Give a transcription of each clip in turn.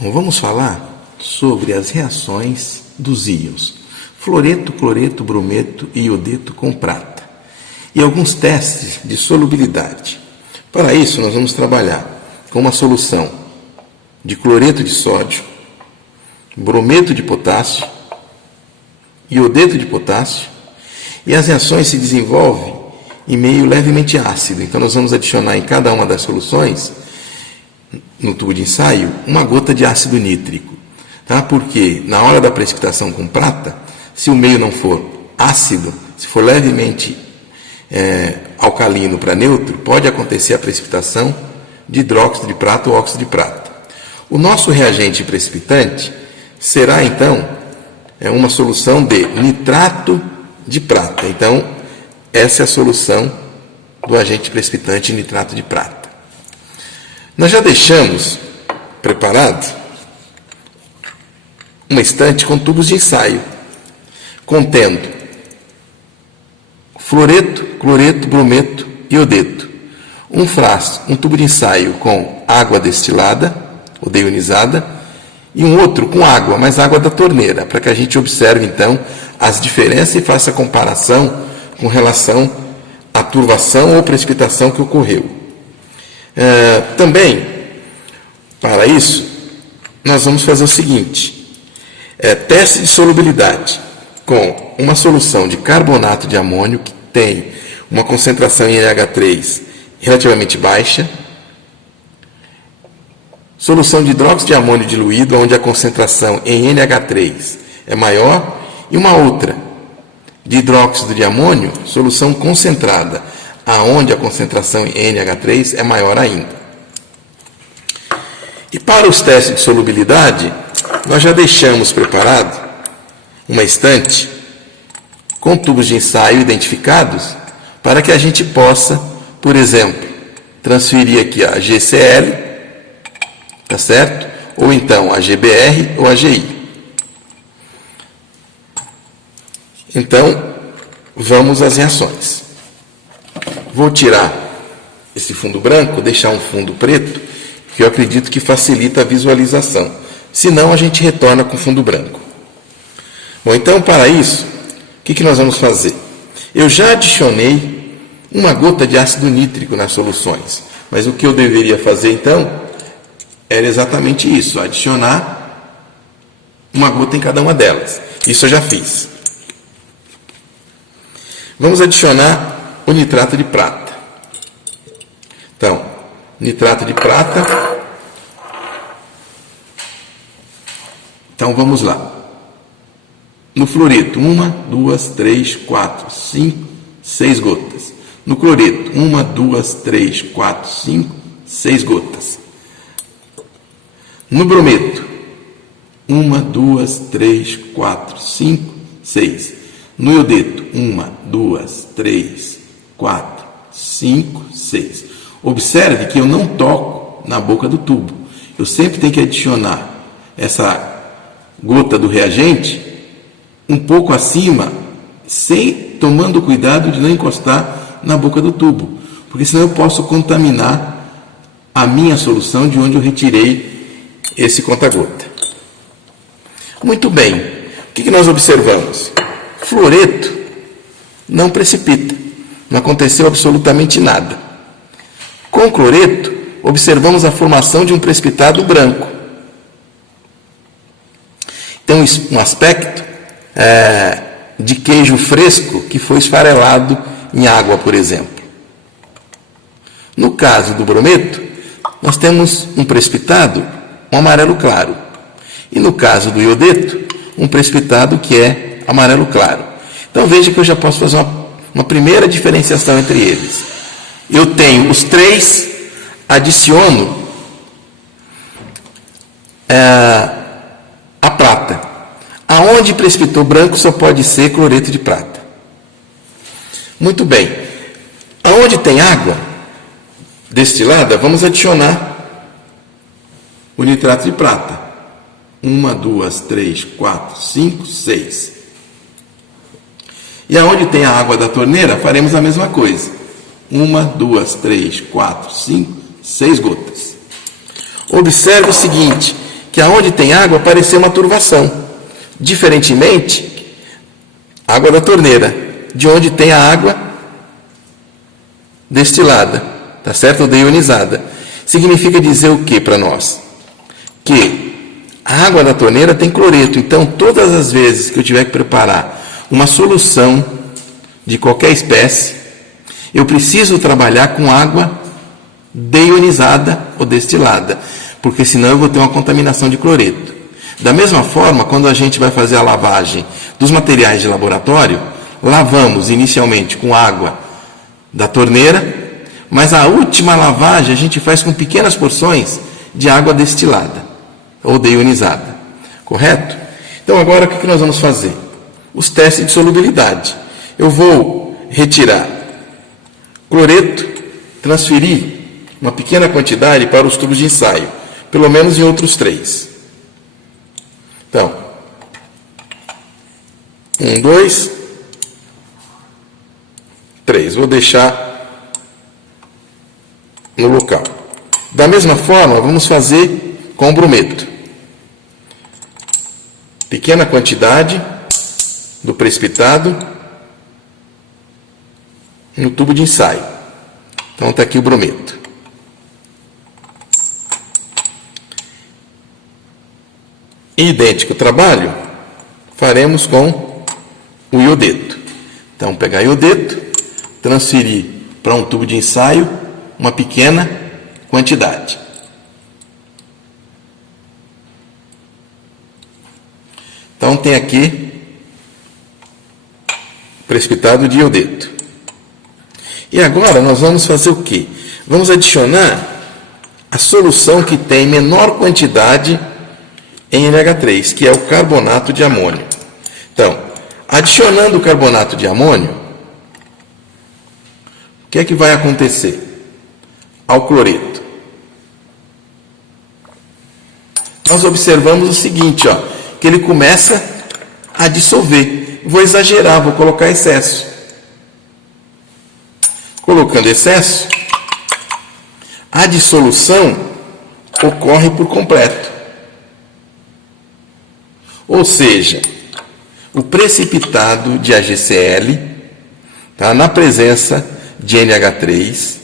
Bom, vamos falar sobre as reações dos íons fluoreto, cloreto, brometo e iodeto com prata e alguns testes de solubilidade. Para isso, nós vamos trabalhar com uma solução de cloreto de sódio, brometo de potássio, iodeto de potássio, e as reações se desenvolvem em meio levemente ácido. Então, nós vamos adicionar em cada uma das soluções, no tubo de ensaio, uma gota de ácido nítrico. Tá? Porque na hora da precipitação com prata, se o meio não for ácido, se for levemente alcalino para neutro, pode acontecer a precipitação de hidróxido de prata ou óxido de prata. O nosso reagente precipitante será, então, uma solução de nitrato de prata. Então, essa é a solução do agente precipitante nitrato de prata. Nós já deixamos preparado uma estante com tubos de ensaio, contendo fluoreto, cloreto, brometo e iodeto. Um frasco, um tubo de ensaio com água destilada ou deionizada e um outro com água, mas água da torneira, para que a gente observe então as diferenças e faça a comparação com relação à turvação ou precipitação que ocorreu. Também, para isso, nós vamos fazer o seguinte: teste de solubilidade com uma solução de carbonato de amônio que tem uma concentração em NH3 relativamente baixa, solução de hidróxido de amônio diluído, onde a concentração em NH3 é maior, e uma outra de hidróxido de amônio, solução concentrada, aonde a concentração em NH3 é maior ainda. E para os testes de solubilidade, nós já deixamos preparado uma estante com tubos de ensaio identificados para que a gente possa, por exemplo, transferir aqui a GCl, tá certo? Ou então a GBr ou a GI. Então, vamos às reações. Vou tirar esse fundo branco, deixar um fundo preto, que eu acredito que facilita a visualização. Se não, a gente retorna com fundo branco. Bom, então, para isso, o que nós vamos fazer? Eu já adicionei uma gota de ácido nítrico nas soluções, mas o que eu deveria fazer, então, era exatamente isso, adicionar uma gota em cada uma delas. Isso eu já fiz. Vamos adicionar o nitrato de prata. Então, nitrato de prata. Então, vamos lá. No fluoreto, 1, 2, 3, 4, 5, 6 gotas. No cloreto, 1, 2, 3, 4, 5, 6 gotas. No brometo, 1, 2, 3, 4, 5, 6. No iodeto, 1, 2, 3, 4, 5, 6. Observe que eu não toco na boca do tubo. Eu sempre tenho que adicionar essa gota do reagente um pouco acima, tomando cuidado de não encostar na boca do tubo, porque senão eu posso contaminar a minha solução de onde eu retirei esse conta-gota. Muito bem, o que nós observamos? Fluoreto não precipita, não aconteceu absolutamente nada. Com cloreto, observamos a formação de um precipitado branco. Então, um aspecto de queijo fresco que foi esfarelado em água, por exemplo. No caso do brometo, nós temos um precipitado, um amarelo claro. E no caso do iodeto, um precipitado que é amarelo claro. Então veja que eu já posso fazer uma primeira diferenciação entre eles. Eu tenho os três, adiciono a prata. Aonde precipitou branco só pode ser cloreto de prata. Muito bem. Aonde tem água destilada, vamos adicionar o nitrato de prata. 1, 2, 3, 4, 5, 6. E aonde tem a água da torneira, faremos a mesma coisa. 1, 2, 3, 4, 5, 6 gotas. Observe o seguinte, que aonde tem água apareceu uma turvação. Diferentemente, água da torneira, de onde tem a água destilada, tá certo? Ou deionizada. Significa dizer o que para nós? Que a água da torneira tem cloreto, então todas as vezes que eu tiver que preparar uma solução de qualquer espécie, eu preciso trabalhar com água deionizada ou destilada, porque senão eu vou ter uma contaminação de cloreto. Da mesma forma, quando a gente vai fazer a lavagem dos materiais de laboratório, lavamos inicialmente com água da torneira, mas a última lavagem a gente faz com pequenas porções de água destilada ou deionizada, correto? Então agora o que nós vamos fazer? Os testes de solubilidade. Eu vou retirar cloreto, transferir uma pequena quantidade para os tubos de ensaio, pelo menos em outros 3. Então, 1, 2, 3. Vou deixar no local. Da mesma forma, vamos fazer com o brometo. Pequena quantidade do precipitado no tubo de ensaio. Então está aqui o brometo. Idêntico trabalho faremos com o iodeto. Então pegar iodeto, transferir para um tubo de ensaio uma pequena quantidade. Então tem aqui precipitado de iodeto. E agora nós vamos fazer o quê? Vamos adicionar a solução que tem menor quantidade em NH3, que é o carbonato de amônio. Então, adicionando o carbonato de amônio, o que é que vai acontecer ao cloreto? Nós observamos o seguinte, que ele começa a dissolver. Vou exagerar, vou colocar excesso. Colocando excesso, a dissolução ocorre por completo. Ou seja, o precipitado de AgCl, tá, na presença de NH3,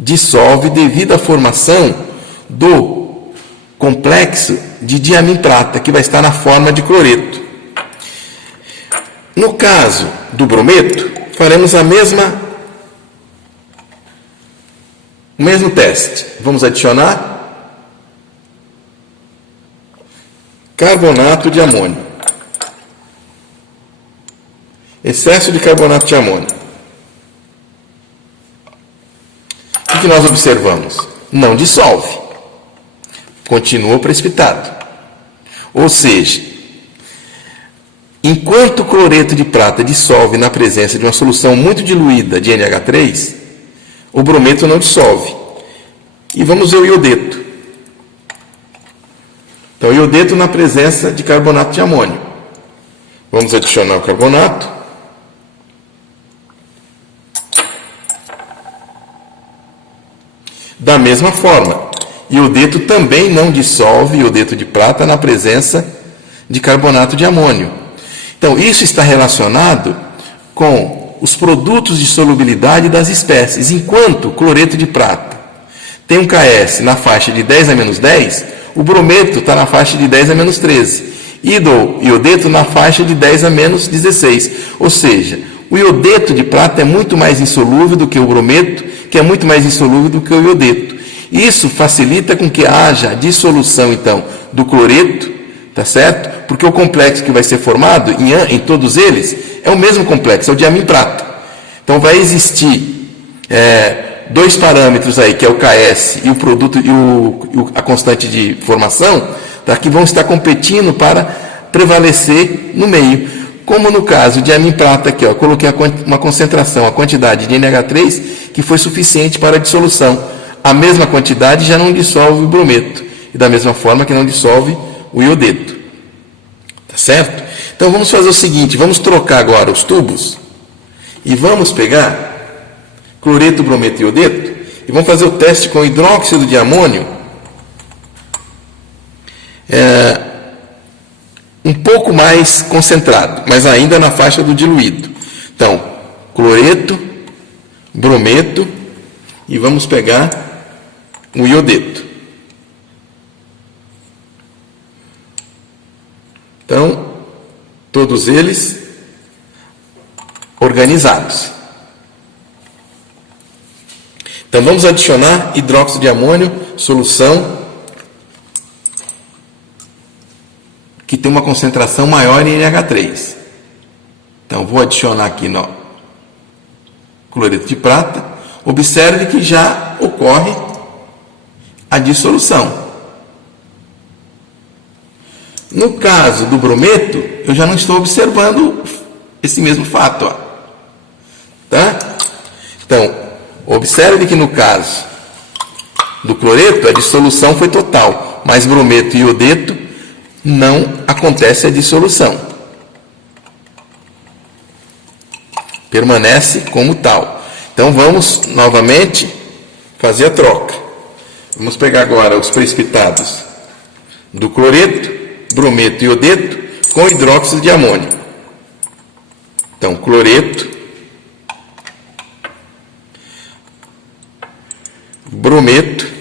dissolve devido à formação do complexo de diamim-prata, que vai estar na forma de cloreto. No caso do brometo, faremos o mesmo teste. Vamos adicionar carbonato de amônio. Excesso de carbonato de amônio. O que nós observamos? Não dissolve. Continua precipitado. Ou seja, enquanto o cloreto de prata dissolve na presença de uma solução muito diluída de NH3, o brometo não dissolve. E vamos ver o iodeto. Então, o iodeto na presença de carbonato de amônio. Vamos adicionar o carbonato. Da mesma forma, iodeto também não dissolve iodeto de prata na presença de carbonato de amônio. Então, isso está relacionado com os produtos de solubilidade das espécies. Enquanto o cloreto de prata tem um KS na faixa de 10 a menos 10, o brometo está na faixa de 10 a menos 13. E do iodeto na faixa de 10 a menos 16. Ou seja, o iodeto de prata é muito mais insolúvel do que o brometo, que é muito mais insolúvel do que o iodeto. Isso facilita com que haja a dissolução, então, do cloreto, tá certo? Porque o complexo que vai ser formado em todos eles é o mesmo complexo, é o diamim-prata. Então, vai existir dois parâmetros aí, que é o KS e o produto e a constante de formação, tá, que vão estar competindo para prevalecer no meio. Como no caso de diamim-prata aqui, eu coloquei uma concentração, a quantidade de NH3 que foi suficiente para a dissolução. A mesma quantidade já não dissolve o brometo. E da mesma forma que não dissolve o iodeto. Tá certo? Então vamos fazer o seguinte, vamos trocar agora os tubos e vamos pegar cloreto, brometo e iodeto e vamos fazer o teste com hidróxido de amônio um pouco mais concentrado, mas ainda na faixa do diluído. Então, cloreto, brometo e vamos pegar o iodeto. Então, todos eles organizados. Então, vamos adicionar hidróxido de amônio, solução que tem uma concentração maior em NH3. Então, vou adicionar aqui no cloreto de prata. Observe que já ocorre a dissolução. No caso do brometo, eu já não estou observando esse mesmo fato. Ó. Tá? Então, observe que no caso do cloreto, a dissolução foi total, mas brometo e iodeto não acontece a dissolução. Permanece como tal. Então, vamos novamente fazer a troca. Vamos pegar agora os precipitados do cloreto, brometo e iodeto com hidróxido de amônio. Então, cloreto, brometo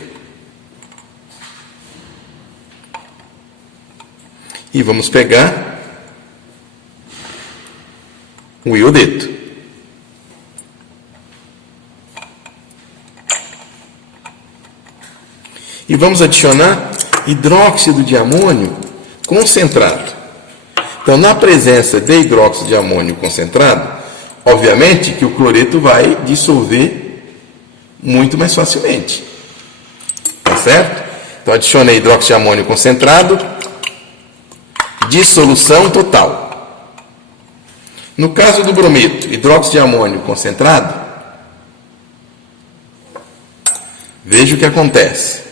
e vamos pegar o iodeto. E vamos adicionar hidróxido de amônio concentrado. Então, na presença de hidróxido de amônio concentrado, obviamente que o cloreto vai dissolver muito mais facilmente. Tá certo? Então, adicionei hidróxido de amônio concentrado, dissolução total. No caso do brometo, hidróxido de amônio concentrado, veja o que acontece.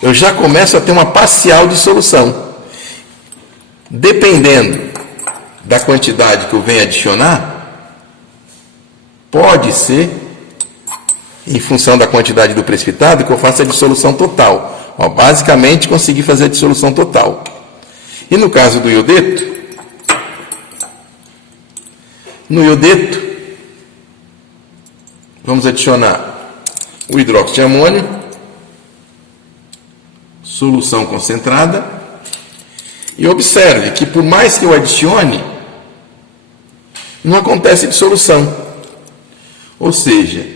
Eu já começo a ter uma parcial dissolução. Dependendo da quantidade que eu venho adicionar, pode ser, em função da quantidade do precipitado, que eu faça a dissolução total. Ó, basicamente, consegui fazer a dissolução total. E no caso do iodeto, no iodeto, vamos adicionar o hidróxido de amônio, solução concentrada, e observe que por mais que eu adicione, não acontece dissolução. Ou seja,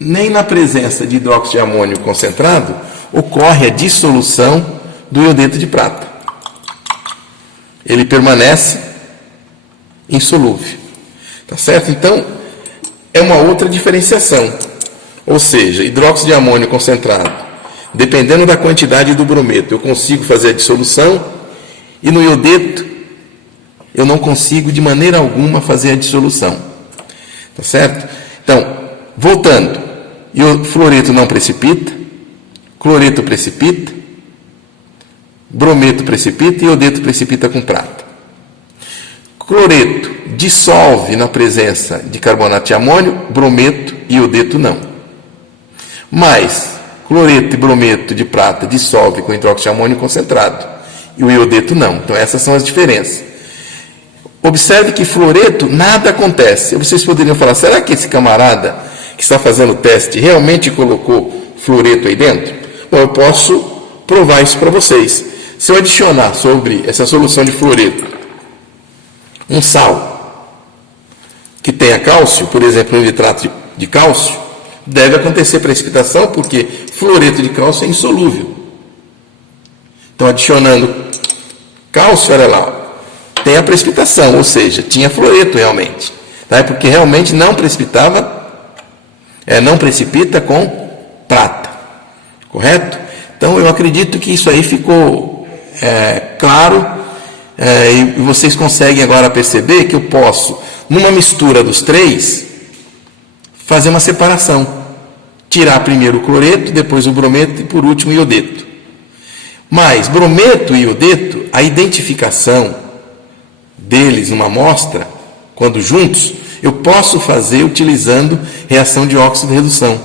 nem na presença de hidróxido de amônio concentrado ocorre a dissolução do iodeto de prata. Ele permanece insolúvel. Tá certo? Então, é uma outra diferenciação. Ou seja, hidróxido de amônio concentrado, dependendo da quantidade do brometo, eu consigo fazer a dissolução, e no iodeto eu não consigo de maneira alguma fazer a dissolução. Tá certo? Então, voltando, o fluoreto não precipita, cloreto precipita, brometo precipita e iodeto precipita com prata. Cloreto dissolve na presença de carbonato de amônio, brometo e iodeto não. Mas cloreto e brometo de prata dissolve com hidróxido de amônio concentrado e o iodeto não. Então, essas são as diferenças. Observe que fluoreto nada acontece. Vocês poderiam falar, será que esse camarada que está fazendo o teste realmente colocou fluoreto aí dentro? Bom, eu posso provar isso para vocês. Se eu adicionar sobre essa solução de fluoreto um sal que tenha cálcio, por exemplo, um nitrato de cálcio, deve acontecer precipitação, porque fluoreto de cálcio é insolúvel. Então, adicionando cálcio, olha lá, tem a precipitação, ou seja, tinha fluoreto realmente. Tá? Porque realmente não precipitava, não precipita com prata. Correto? Então, eu acredito que isso aí ficou claro, e vocês conseguem agora perceber que eu posso, numa mistura dos três, fazer uma separação. Tirar primeiro o cloreto, depois o brometo e por último o iodeto. Mas brometo e iodeto, a identificação deles numa amostra, quando juntos, eu posso fazer utilizando reação de óxido-redução,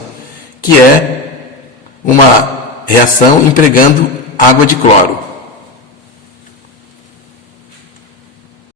que é uma reação empregando água de cloro.